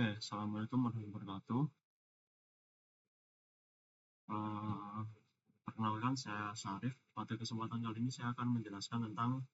Oke, Assalamualaikum warahmatullahi wabarakatuh. Eh, Perkenalkan, saya Syarif. Pada kesempatan kali ini saya akan menjelaskan tentang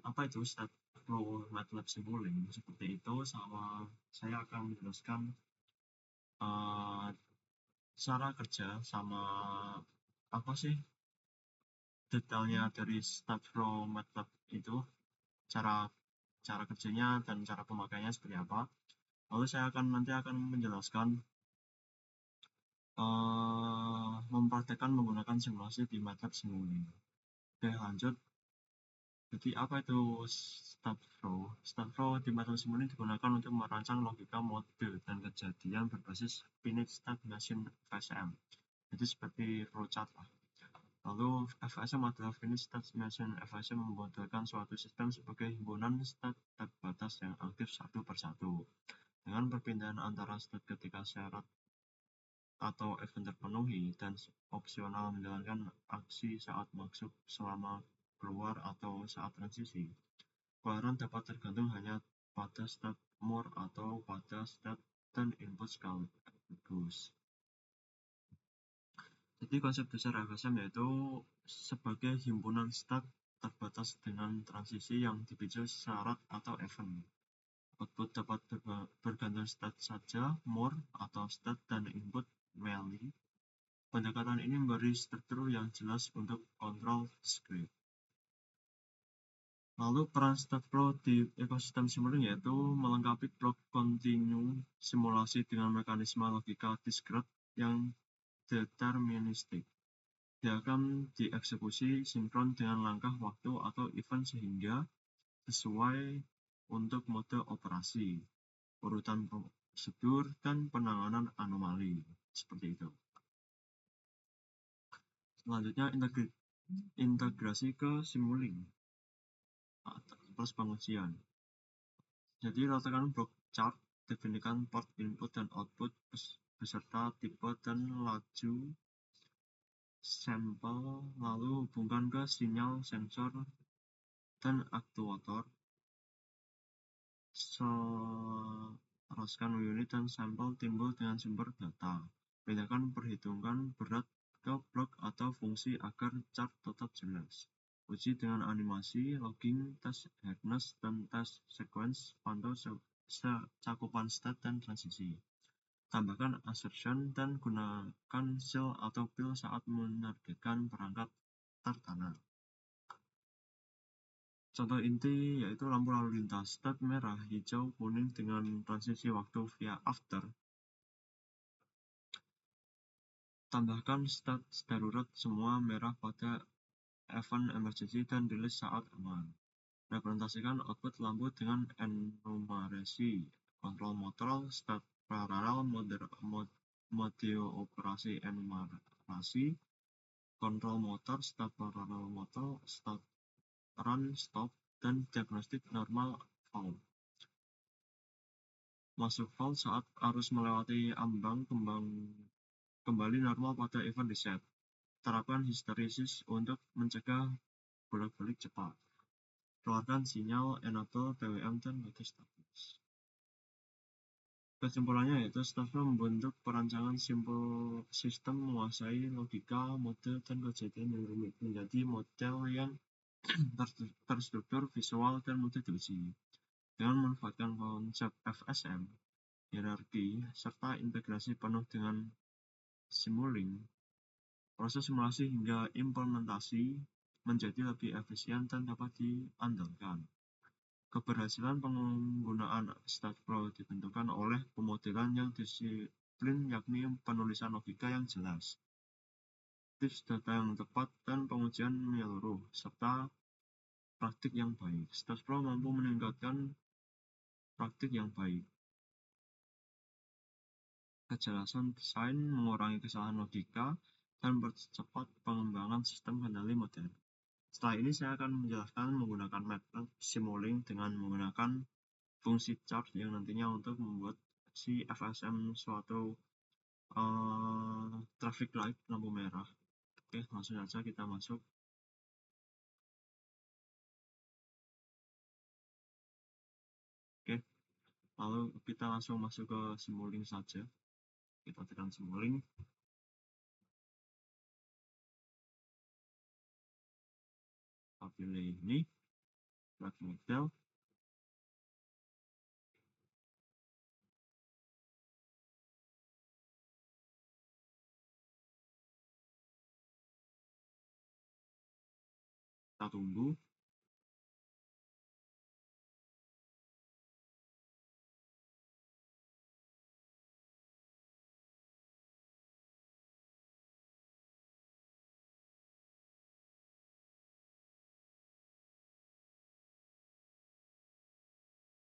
apa itu state flow MATLAB Simulink seperti itu, sama saya akan menjelaskan eh, cara kerja sama apa sih detailnya dari state flow MATLAB itu, cara cara kerjanya dan cara pemakaiannya seperti apa. Lalu saya nanti akan menjelaskan mempraktekkan menggunakan simulasi di MATLAB Simulink. Oke, lanjut. Jadi apa itu state flow? State flow di MATLAB Simulink digunakan untuk merancang logika model dan kejadian berbasis finite state machine FSM. Jadi seperti flowchart lah. Lalu FSM adalah finite state machine. FSM memodelkan suatu sistem sebagai himpunan state terbatas yang aktif satu persatu. Dengan perpindahan antara state ketika syarat atau event terpenuhi dan opsional menjalankan aksi saat masuk, selama keluar, atau saat transisi. Keluaran dapat tergantung hanya pada state more atau pada state dan input sekaligus. Jadi konsep besar FSM yaitu sebagai himpunan state terbatas dengan transisi yang dipicu syarat atau event. Output dapat bergantung state saja, more atau state dan input merely. Pendekatan ini memberi struktur yang jelas untuk kontrol diskrit. Lalu peran state flow di ekosistem Simulink yaitu melengkapi blok kontinu simulasi dengan mekanisme logika diskrit yang deterministik. Dia akan dieksekusi sinkron dengan langkah waktu atau event sehingga sesuai untuk mode operasi, urutan prosedur, dan penanganan anomali. Seperti itu. Selanjutnya integrasi ke Simulink plus pengujian. Jadi letakkan blok chart, definisikan port input dan output beserta tipe dan laju sampel, lalu hubungkan ke sinyal sensor dan aktuator. Selaraskan unit dan sampel timbul dengan sumber data. Bedakan perhitungan berat ke blok atau fungsi agar chart tetap jelas. Uji dengan animasi, logging, tes hardness, dan tes sequence. Pantau cakupan state dan transisi. Tambahkan assertion dan gunakan seal atau pil saat menargetkan perangkat tertana. Contoh inti yaitu lampu lalu lintas state merah, hijau, kuning dengan transisi waktu via after. Tambahkan state darurat semua merah pada event emergency dan rilis saat aman. Representasikan output lampu dengan enumerasi, kontrol motor, state paralel, mode operasi enumerasi, kontrol motor, state paralel motor, state run, stop, dan diagnostik normal fault. Masuk fault saat arus melewati ambang kembali normal pada event reset. Terapkan histeresis untuk mencegah bolak-balik cepat. Keluarkan sinyal enable, PWM, dan mode status. Kesimpulannya yaitu state flow membentuk perancangan simpel sistem menguasai logika, mode, dan kejadian yang rumit menjadi model yang terstruktur, visual, dan mudah diuji. Dengan memanfaatkan konsep FSM, hierarki, serta integrasi penuh dengan Simulink, proses simulasi hingga implementasi menjadi lebih efisien dan dapat diandalkan. Keberhasilan penggunaan state flow ditentukan oleh pemodelan yang disiplin, yakni penulisan logika yang jelas, tips data yang tepat, dan pengujian menyeluruh, serta praktik yang baik. State flow mampu meningkatkan praktik yang baik, kejelasan desain, mengurangi kesalahan logika, dan mempercepat pengembangan sistem kendali modern. Setelah ini saya akan menjelaskan menggunakan MATLAB Simulink dengan menggunakan fungsi chart yang nantinya untuk membuat si FSM suatu traffic light lampu merah. Oke, langsung saja kita masuk. Oke, Lalu kita langsung masuk ke simulink saja. Kita tekan simulink. Kita pilih ini, buat model. Kita tunggu.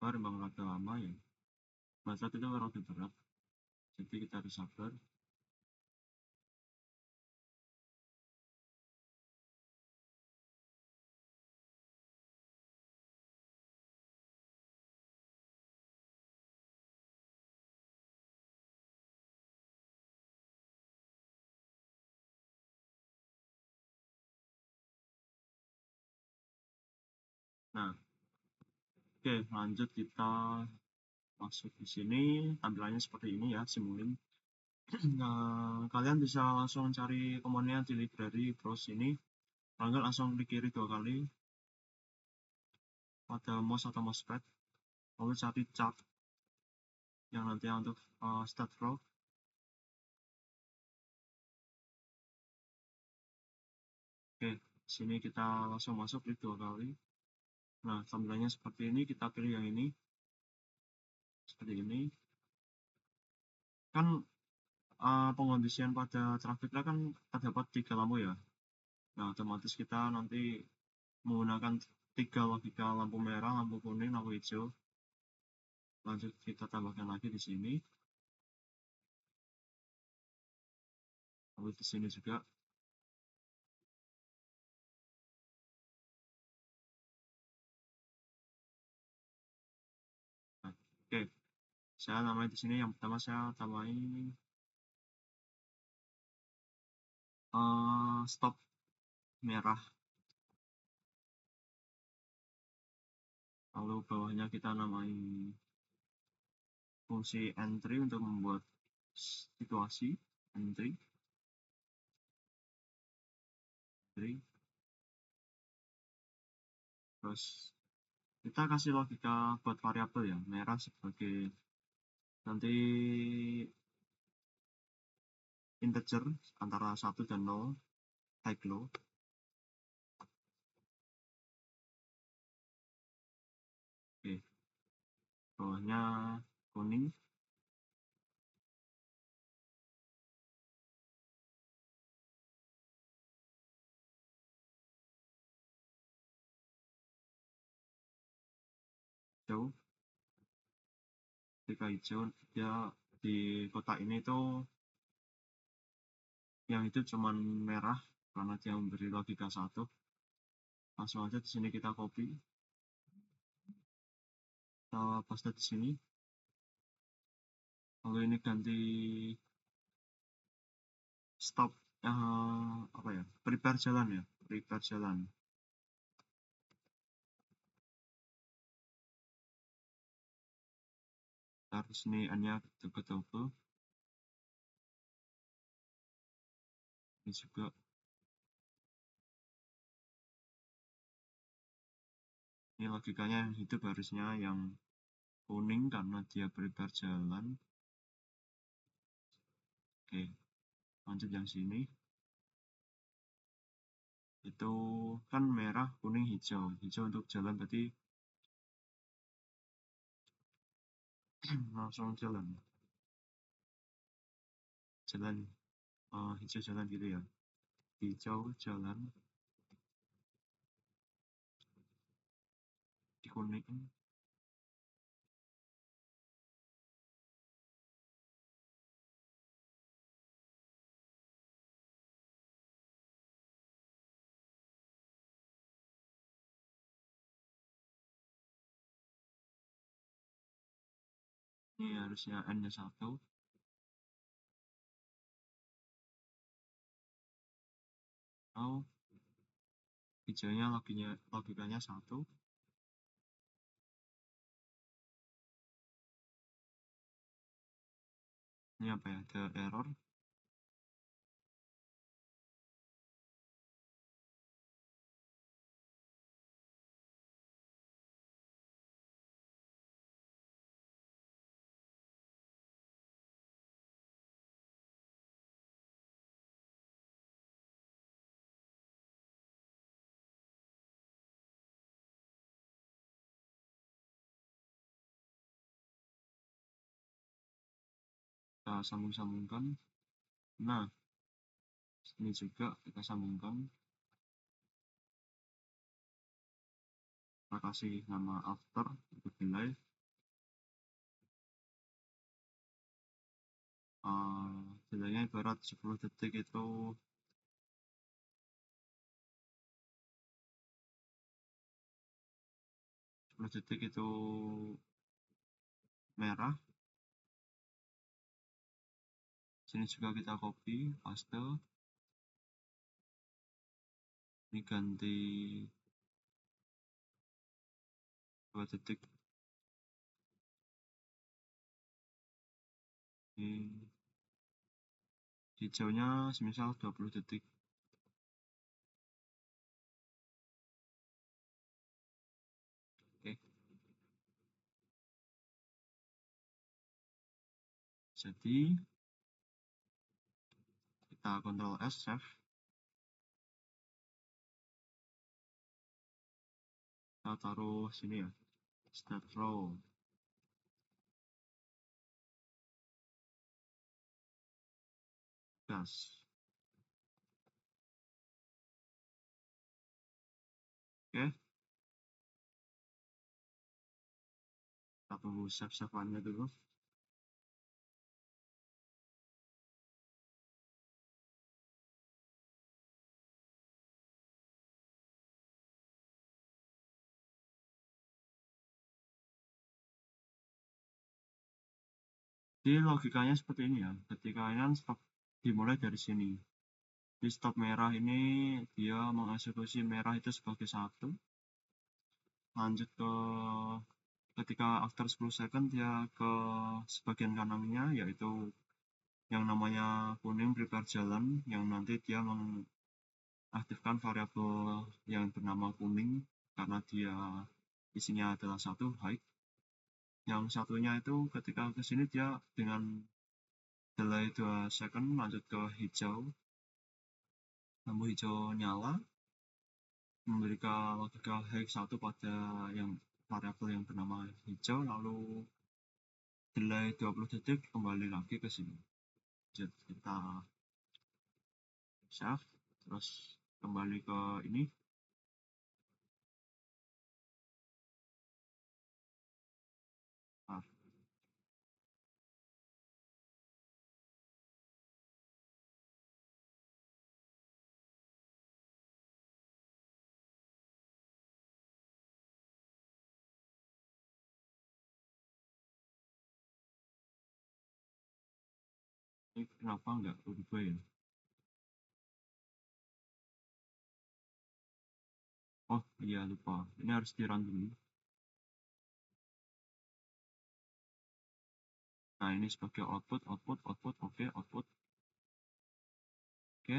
Memang rada lama ya. Masa itu rada berat. Jadi kita harus sabar. Nah, oke, lanjut kita masuk di sini. Tampilannya seperti ini ya, simulink. Nah, kalian bisa langsung cari komponennya di library browse ini. Kalian langsung klik kiri 2 kali pada mouse atau mousepad, lalu cari chart yang nanti untuk start flow. Oke, sini kita langsung masuk klik 2 kali. Nah, tampilannya seperti ini. Kita pilih yang ini seperti ini. Kan pengondisian pada trafiknya kan terdapat 3 lampu ya. Nah, otomatis kita nanti menggunakan 3 logika lampu merah, lampu kuning, lampu hijau. Lanjut kita tambahkan lagi di sini. Lalu di sini juga. Nah, oke, saya namai di sini. Yang pertama saya tambahin stop merah. Lalu bawahnya kita namai fungsi entry untuk membuat situasi entry. Terus kita kasih logika buat variabel ya, merah sebagai nanti integer antara 1 dan 0, high low. Oke, bawahnya kuning. Hijau. Ketika hijau, dia di kotak ini tuh yang itu cuman merah karena dia memberi logika 1. Langsung aja di sini kita copy, kita paste di sini. Lalu ini ganti stop apa ya, prepare jalan ya, prepare jalan. Harus ini hanya double. Ini juga. Ini logikanya yang hidup harusnya yang kuning karena dia prepare jalan. Oke, lanjut yang sini. Itu kan merah, kuning, hijau. Hijau untuk jalan berarti langsung jalan. Hijau jalan gitu ya. Hijau jalan di kuning. Ini harusnya N-nya 1. Atau hijaunya logikanya 1. Ini apa ya? The error. Kita sambung-sambungkan. Nah, ini juga kita sambungkan. Kita kasih nama after untuk delay. Delaynya ibarat 10 detik itu 10 detik itu merah. Sini juga kita copy, paste. Ini ganti 2 detik. Ini hijaunya semisal 20 detik. Oke. Jadi kita Ctrl S save. Kita taruh sini ya. Start flow. Gas. Oke. Kita tunggu save-saveannya dulu. Jadi logikanya seperti ini ya. Ketika kalian stop dimulai dari sini. Di stop merah ini dia mengeksekusi merah itu sebagai satu. Lanjut ke ketika after 10 second dia ke sebagian kanannya yaitu yang namanya kuning prepare jalan yang nanti dia mengaktifkan variabel yang bernama kuning karena dia isinya adalah satu height. Yang satunya itu ketika ke sini dia dengan delay 2 second lanjut ke hijau, lampu hijau nyala memberikan logika height 1 pada yang variabel yang bernama hijau, lalu delay 20 detik kembali lagi ke sini. Jadi kita save terus kembali ke ini. Nah, ini kenapa nggak berubah ya? Oh iya lupa, ini harus di run dulu. Nah ini sebagai output, oke, output. Oke.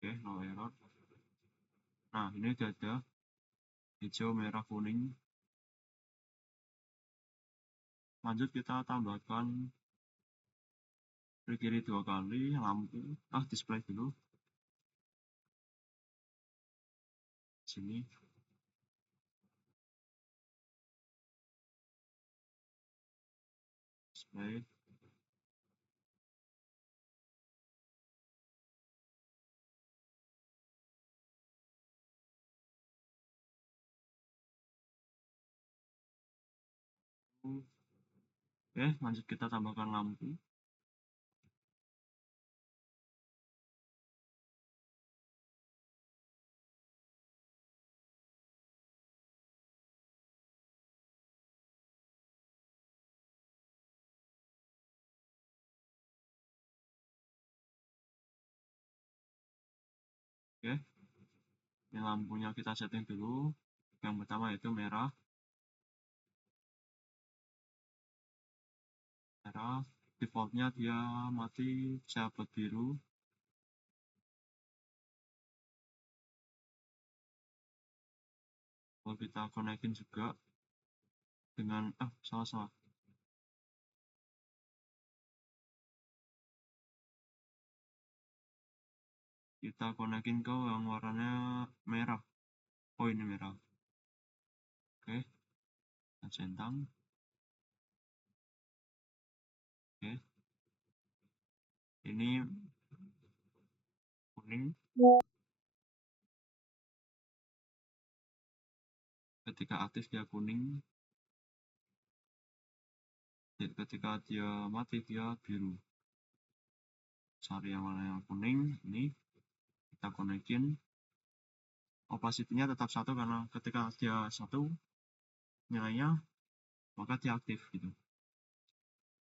Oke, no error. Nah ini udah ada hijau, merah, kuning. Lanjut kita tambahkan klik kiri 2 kali, lampu, display dulu. Sini. Display. Oke, lanjut kita tambahkan lampu. Oke, ini lampunya kita setting dulu. Yang pertama yaitu merah. Defaultnya dia mati, bisa buat biru. Kalau kita konekin juga dengan salah. Kita konekin ke yang warnanya merah. Oh, ini merah. Oke, kita centang. Oke, ini kuning. Ketika aktif dia kuning, ketika dia mati dia biru. Cari yang warna yang kuning, ini kita konekin. Opacity-nya tetap 1 karena ketika dia 1 nilainya, maka dia aktif gitu.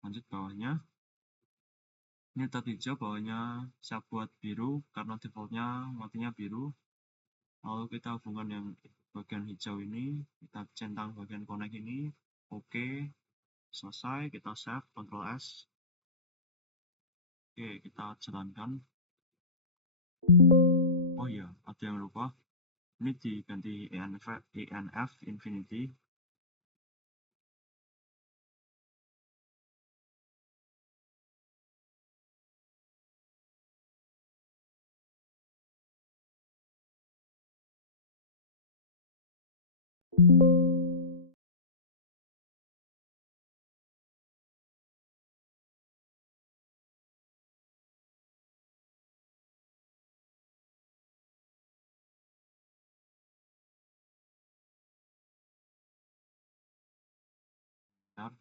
Lanjut bawahnya, ini tetap hijau, bawahnya siap buat biru karena defaultnya matinya biru. Lalu kita hubungkan yang bagian hijau ini, kita centang bagian connect ini. Oke, selesai, kita save, Ctrl S. Oke, kita jalankan. Oh iya, ada yang lupa, ini diganti ENF Infinity. Bentar.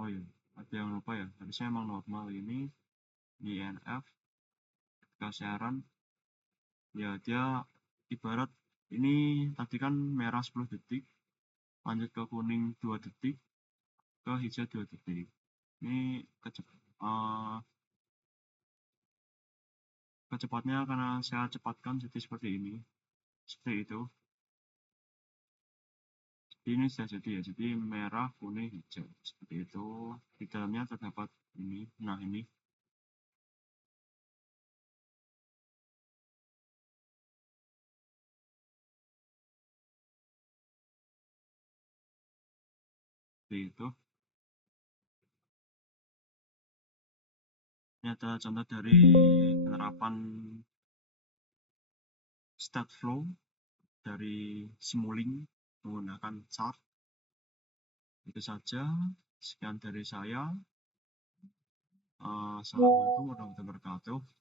Oh iya, ada yang lupa ya, harusnya emang normal ini di ENF. Ketika siaran, ya dia ibarat ini tadi kan merah 10 detik, lanjut ke kuning 2 detik, ke hijau 2 detik. Ini kecepatnya karena saya cepatkan jadi seperti ini, seperti itu. Jadi ini sudah jadi ya, jadi merah, kuning, hijau, seperti itu. Di dalamnya terdapat ini, nah ini. Seperti itu. Ini adalah contoh dari penerapan state flow dari Simulink menggunakan chart. Itu saja, sekian dari saya. Assalamualaikum warahmatullahi wabarakatuh.